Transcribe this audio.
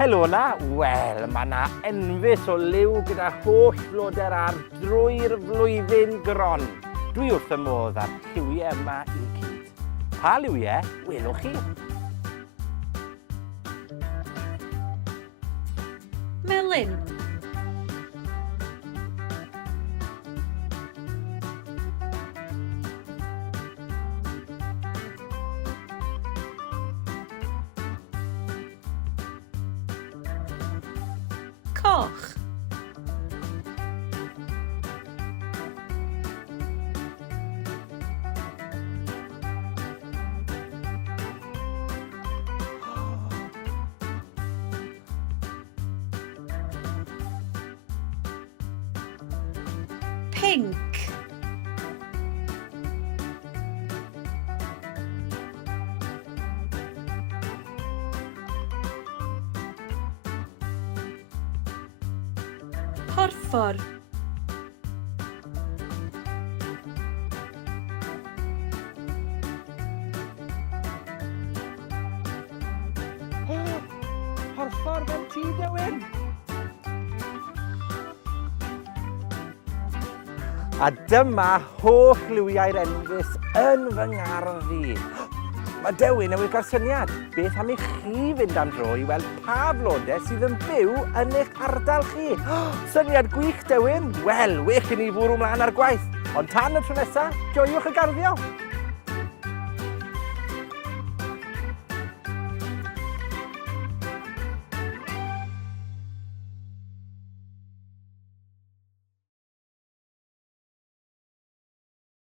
Helo na, wel, mae yna enfys o liw gyda holl flodau'r ardd drwy'r flwyddyn gron. Dwi wrth y modd â'r lliwiau yma i gyd. Pa liwiau welwch chi? Melyn. Coch. Pinc. Porffor. Porffor fel ti, Dewin? A dyma holl liwiau'r enfys yn fy ngardd i. Mae Dewin yn cael syniad. Beth am i chi fynd am dro i weld pa flodau sydd yn byw yn eich ardal chi. Syniad gwych, Dewin. Wel, wych i ni fwrw mlaen ar gwaith. Ond tan y tro nesaf, joiwch y garddio.